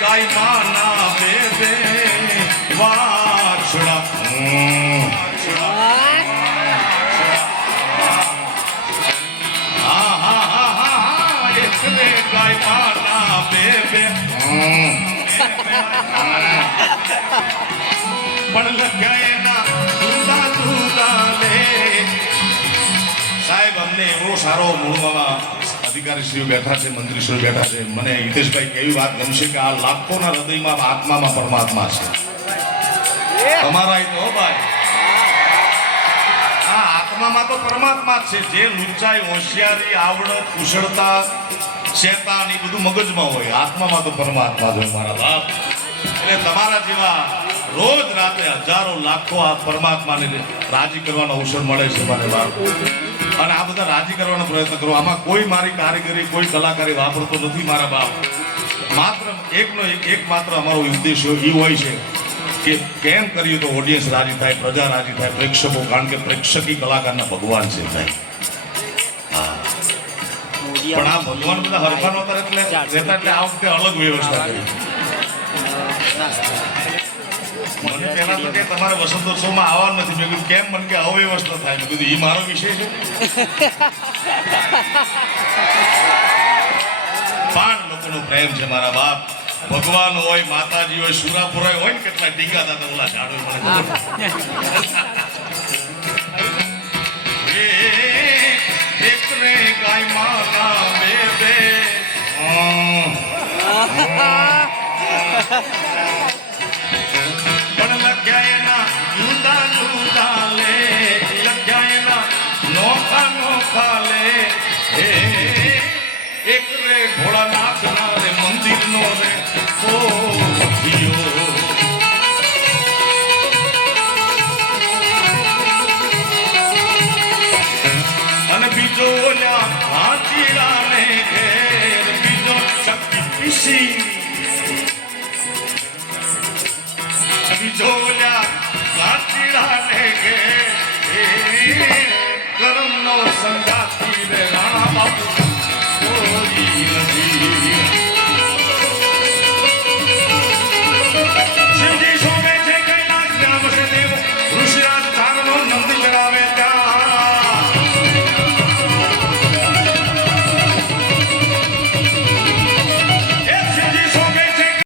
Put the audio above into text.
ગાય માના બે વાછડા ગાય માના બે પણ લખ્યા એના દૂધા દૂધા લે. સાહેબ અમને એવો સારો મૂળમાં અધિકારીશ્રીઓ બેઠા છે, મંત્રીશ્રીઓ બેઠા છે. મને હિતેશભાઈ કેવી વાત ગમશે કે આ લાખોના હૃદયમાં આત્મામાં પરમાત્મા છે. તમારા તો ભાઈ આ આત્મામાં તો પરમાત્મા જ છે. જે લુચ્ચાઈ, હોશિયારી, આવડત, કુશળતા, શેતાન એ બધું મગજમાં હોય, આત્મામાં તો પરમાત્મા હોય મારા બાપ. એટલે તમારા જેવા રોજ રાતે હજારો લાખો આ પરમાત્માને રાજી કરવાનો અવસર મળે છે મારે બાપ. અને આ બધા રાજી કરવાનો પ્રયત્ન કરો. આમાં કોઈ મારી કારીગરી, કોઈ કલાકારી વાપરતો નથી મારા બાપ. માત્ર એકમાત્ર અમારો ઉદ્દેશ એ હોય છે કે કેમ કરીએ તો ઓડિયન્સ રાજી થાય, પ્રજા રાજી થાય, પ્રેક્ષકો. કારણ કે પ્રેક્ષકી કલાકારના ભગવાન છે ભાઈ. પણ આ ભગવાન બધા હરખા નહોતા રહેતા, એટલે આ વખતે અલગ વ્યવસ્થા કરી. મને પહેલા તો કે તમારે વસંતોત્સવમાં આવવાનું નથી. મેં કીધું કેમ? મને કે અવ્યવસ્થા થાય. મેં કીધું એ મારો વિષય છે. પણ લોકોનો પ્રેમ છે મારા બાપ. ભગવાન હોય, માતાજી હોય, સુરાપુરા હોય ને કેટલા ટીકા હતા ઓલા ઝાડો મને ગાય માના બે પણ લખ્યા એના જુદા જુદા લે. લખ્યા એના નોખા નોખા લે. એક રે ભોળાનાથ ના રે મંદિર નો રે અને બીજો હાથીડા ને ઘેર બીજો ચક્કી પીસી. બીજો હાથીડા ને ઘેર કરમ નો સંગાતી રે રાણા બાપુ.